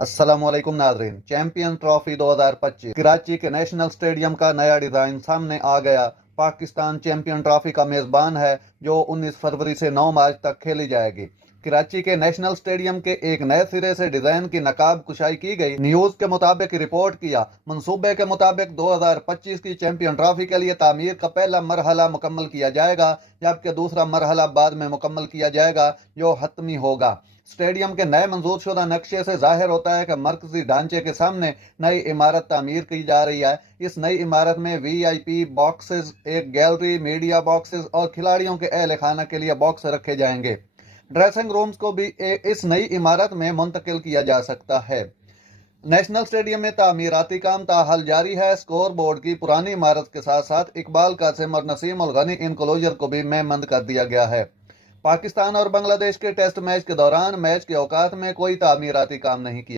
अस्सलाम वालेकुम नाजरीन। चैंपियन ट्रॉफी 2025 कराची के नेशनल स्टेडियम का नया डिजाइन सामने आ गया। पाकिस्तान चैंपियन ट्रॉफी का मेजबान है, जो 19 फरवरी से 9 मार्च तक खेली जाएगी। कराची के नेशनल स्टेडियम के एक नए सिरे से डिजाइन की नकाब कुशाई की गई। न्यूज के मुताबिक रिपोर्ट किया मंसूबे के मुताबिक 2025 की चैंपियन ट्रॉफी के लिए तामीर का पहला मरहला मुकम्मल किया जाएगा, जबकि दूसरा मरहला बाद में मुकम्मल किया जाएगा, जो हतमी होगा। स्टेडियम के नए मंजूर शुदा नक्शे से जाहिर होता है कि मरकजी ढांचे के सामने नई इमारत तामीर की जा रही है। इस नई इमारत में वीआईपी बॉक्सेस, एक गैलरी, मीडिया बॉक्सेस और खिलाड़ियों के अहल खाना के लिए बॉक्स रखे जाएंगे। ड्रेसिंग रूम्स को भी इस नई इमारत में मुंतकिल किया जा सकता है। नेशनल स्टेडियम में तामीराती काम ताहाल जारी है। स्कोर बोर्ड की पुरानी इमारत के साथ साथ इकबाल कासिम और नसीम उल गनी इनक्लोजर को भी मेमंद कर दिया गया है। पाकिस्तान और बांग्लादेश के टेस्ट मैच के दौरान मैच के औकात में कोई तामीराती काम नहीं किया।